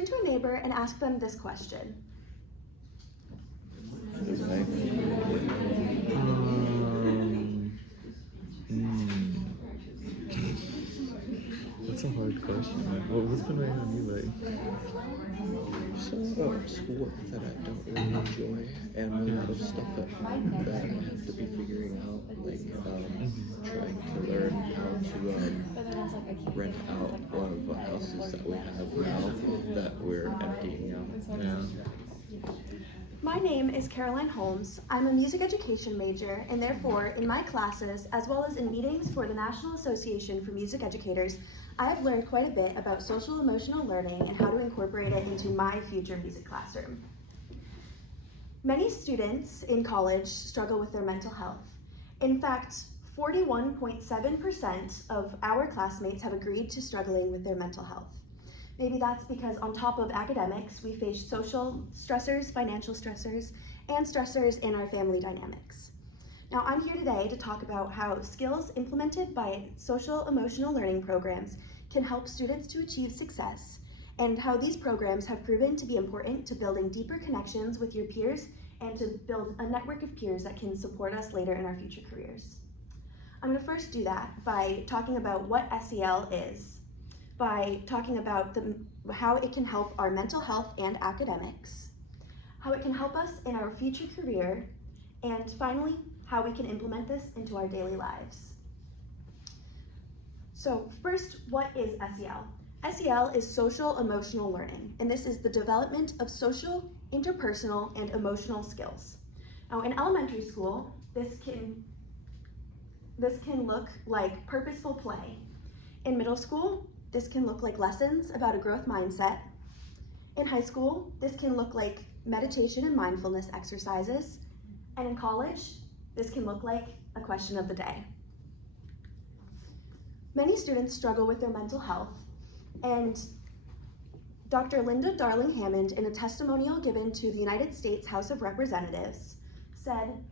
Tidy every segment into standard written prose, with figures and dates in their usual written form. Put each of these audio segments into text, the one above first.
turn to a neighbor and ask them this question. That's a hard question. What's been weighing on you lately? Schoolwork that I don't really enjoy, and a lot of stuff that I have to be figuring out, like trying to learn how to rent out one of the houses that we have now that we're emptying out. Yeah. My name is Caroline Holmes. I'm a music education major, and therefore, in my classes, as well as in meetings for the National Association for Music Educators, I have learned quite a bit about social emotional learning and how to incorporate it into my future music classroom. Many students in college struggle with their mental health. In fact, 41.7% of our classmates have agreed to struggling with their mental health. Maybe that's because on top of academics, we face social stressors, financial stressors, and stressors in our family dynamics. Now, I'm here today to talk about how skills implemented by social emotional learning programs can help students to achieve success, and how these programs have proven to be important to building deeper connections with your peers and to build a network of peers that can support us later in our future careers. I'm going to first do that by talking about what SEL is, by talking about how it can help our mental health and academics, how it can help us in our future career, and finally, how we can implement this into our daily lives. So first, what is SEL? SEL is social emotional learning, and this is the development of social, interpersonal, and emotional skills. Now in elementary school, this can look like purposeful play. In middle school, this can look like lessons about a growth mindset. In high school, this can look like meditation and mindfulness exercises. And in college, this can look like a question of the day. Many students struggle with their mental health, and Dr. Linda Darling Hammond, in a testimonial given to the United States House of Representatives, said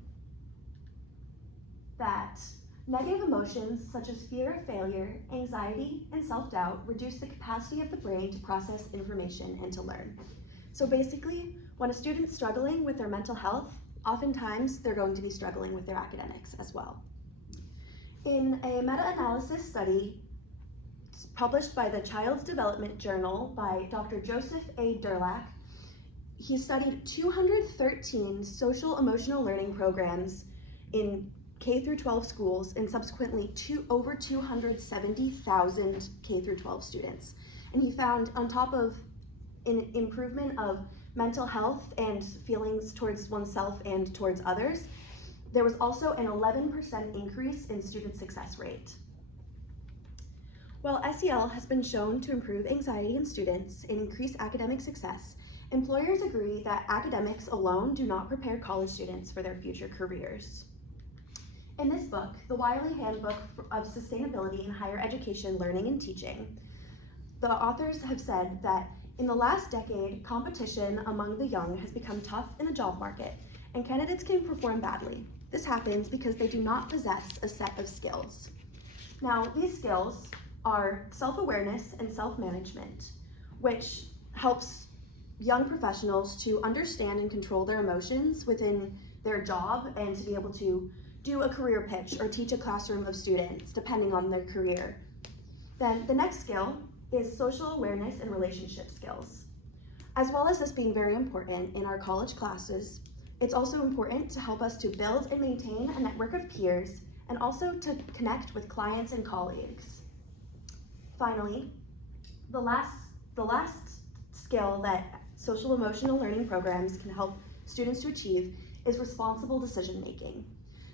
that negative emotions such as fear of failure, anxiety, and self-doubt reduce the capacity of the brain to process information and to learn. So basically, when a student's struggling with their mental health, oftentimes they're going to be struggling with their academics as well. In a meta-analysis study published by the Child's Development Journal by Dr. Joseph A. Durlak, he studied 213 social emotional learning programs in K through 12 schools and subsequently over 270,000 K through 12 students. And he found, on top of an improvement of mental health and feelings towards oneself and towards others, there was also an 11% increase in student success rate. While SEL has been shown to improve anxiety in students and increase academic success, employers agree that academics alone do not prepare college students for their future careers. In this book, the Wiley Handbook of Sustainability in Higher Education Learning and Teaching, the authors have said that in the last decade, competition among the young has become tough in the job market, and candidates can perform badly. This happens because they do not possess a set of skills. Now, these skills are self-awareness and self-management, which helps young professionals to understand and control their emotions within their job and to be able to do a career pitch or teach a classroom of students, depending on their career. Then the next skill is social awareness and relationship skills. As well as this being very important in our college classes, it's also important to help us to build and maintain a network of peers and also to connect with clients and colleagues. Finally, the last skill that social emotional learning programs can help students to achieve is responsible decision making.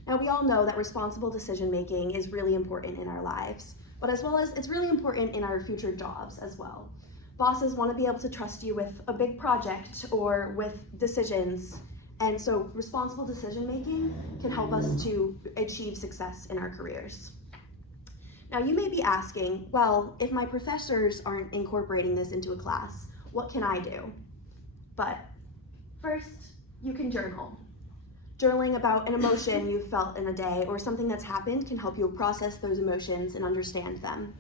Now, we all know that responsible decision making is really important in our lives, but as well as it's really important in our future jobs as well. Bosses want to be able to trust you with a big project or with decisions, and so responsible decision making can help us to achieve success in our careers. Now, you may be asking, well, if my professors aren't incorporating this into a class, what can I do? But first, you can journal. Journaling about an emotion you felt in a day or something that's happened can help you process those emotions and understand them.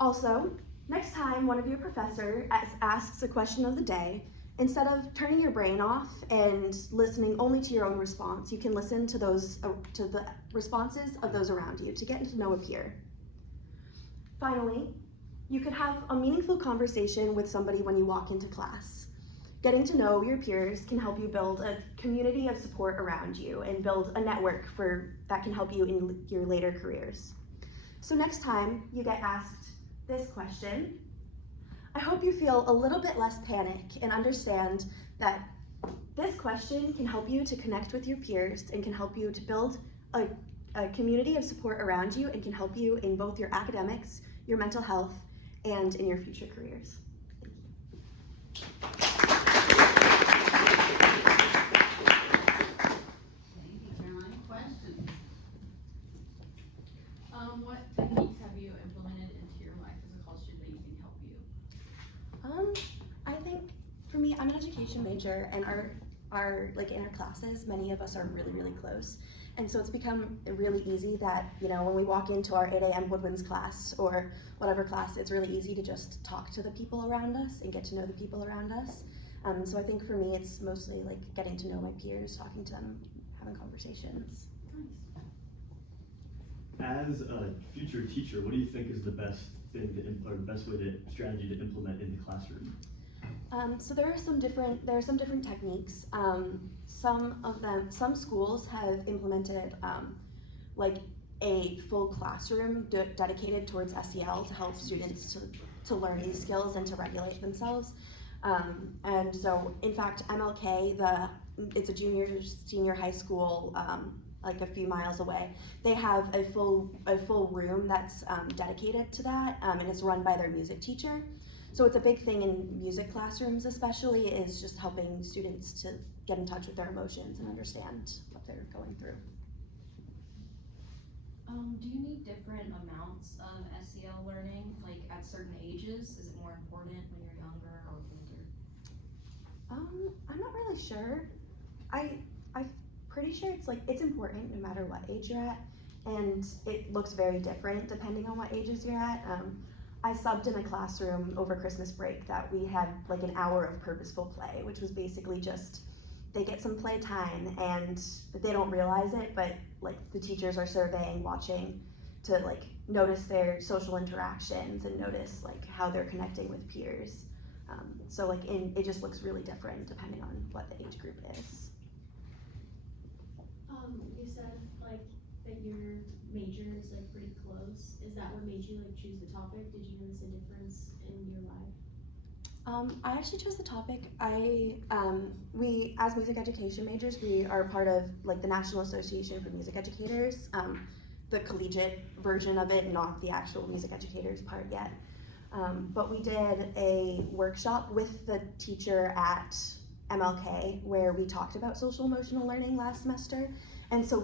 Also, Next time one of your professor asks a question of the day, instead of turning your brain off and listening only to your own response, you can listen to to the responses of those around you to get to know a peer. Finally, you could have a meaningful conversation with somebody when you walk into class. Getting to know your peers can help you build a community of support around you and build a network that can help you in your later careers. So next time you get asked this question, I hope you feel a little bit less panic and understand that this question can help you to connect with your peers and can help you to build a community of support around you and can help you in both your academics, your mental health, and in your future careers. Thank you, Caroline. Questions? What techniques have you implemented into your life as a college student that you think help you? I think for me, I'm an education major, and in our classes, many of us are really, really close. And so it's become really easy that, when we walk into our 8 a.m. woodwinds class or whatever class, it's really easy to just talk to the people around us and get to know the people around us. So I think for me, it's mostly like getting to know my peers, talking to them, having conversations. As a future teacher, what do you think is the best thing or the best strategy to implement in the classroom? So there are some different techniques. Some schools have implemented like a full classroom dedicated towards SEL to help students to learn these skills and to regulate themselves. And so, in fact, MLK, it's a senior high school, like a few miles away. They have a full room that's dedicated to that, and it's run by their music teacher. So it's a big thing in music classrooms, especially, is just helping students to get in touch with their emotions and understand what they're going through. Do you need different amounts of SEL learning, like at certain ages? Is it more important when you're younger or older? I'm not really sure. I'm pretty sure it's important no matter what age you're at, and it looks very different depending on what ages you're at. I subbed in a classroom over Christmas break that we had like an hour of purposeful play, which was basically just they get some play time and they don't realize it, but like the teachers are surveying, watching to like notice their social interactions and notice like how they're connecting with peers. So like it just looks really different depending on what the age group is. You said like that your major is like pretty close. Is that what made you like choose the topic? Did you notice a difference in your life? I actually chose the topic. We as music education majors, we are part of like the National Association for Music Educators, the collegiate version of it, not the actual music educators part yet. But we did a workshop with the teacher at MLK where we talked about social emotional learning last semester, and so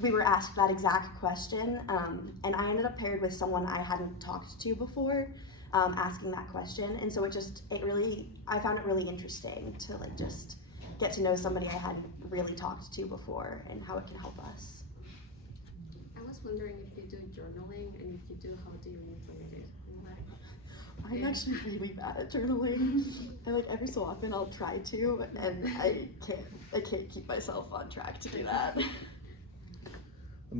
we were asked that exact question, and I ended up paired with someone I hadn't talked to before, asking that question, and so I found it really interesting to like just get to know somebody I hadn't really talked to before and how it can help us. I was wondering if you do journaling, and if you do, how do you implement it in life? I'm actually really bad at journaling. And like every so often I'll try to, and I can't keep myself on track to do that.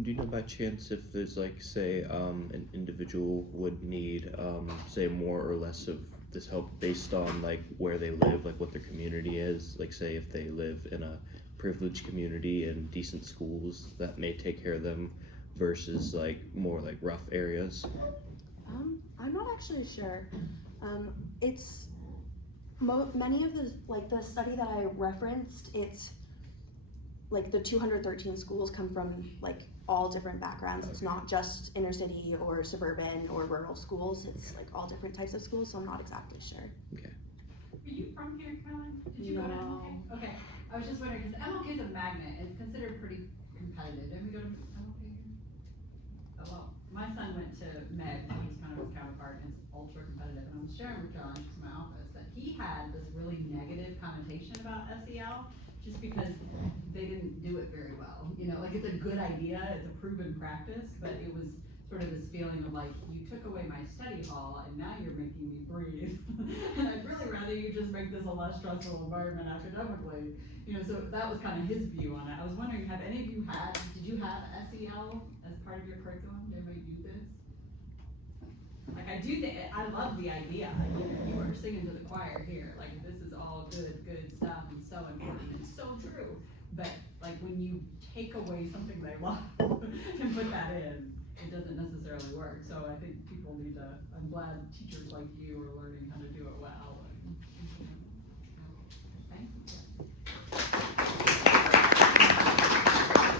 Do you know by chance if there's like, say, an individual would need, say, more or less of this help based on like where they live, like what their community is? Like, say, if they live in a privileged community and decent schools that may take care of them versus like more like rough areas? I'm not actually sure. It's many of the study that I referenced, it's like the 213 schools come from like all different backgrounds. It's not just inner city or suburban or rural schools. It's like all different types of schools, so I'm not exactly sure. Okay. Are you from here, Caroline? Did you go to No. MLK? Okay, I was just wondering, because MLK is a magnet, and it's considered pretty competitive. Did we go to MLK here? Oh, well, my son went to Med, and he's kind of his counterpart, and it's ultra competitive, and I was sharing with Caroline, she's in my office, that he had this really negative connotation about SEL, just because they didn't do it very well. You know, like it's a good idea, it's a proven practice, but it was sort of this feeling of like, you took away my study hall and now you're making me breathe. And I'd really rather you just make this a less stressful environment academically. You know, so that was kind of his view on it. I was wondering, have any of you did you have SEL as part of your curriculum? Did anybody do this? Like, I do think, I love the idea. Like, you are singing to the choir here. Like, this is all good stuff and so important and so true. But like, when you take away something they love and put that in, it doesn't necessarily work. So I think people need to, I'm glad teachers like you are learning how to do it well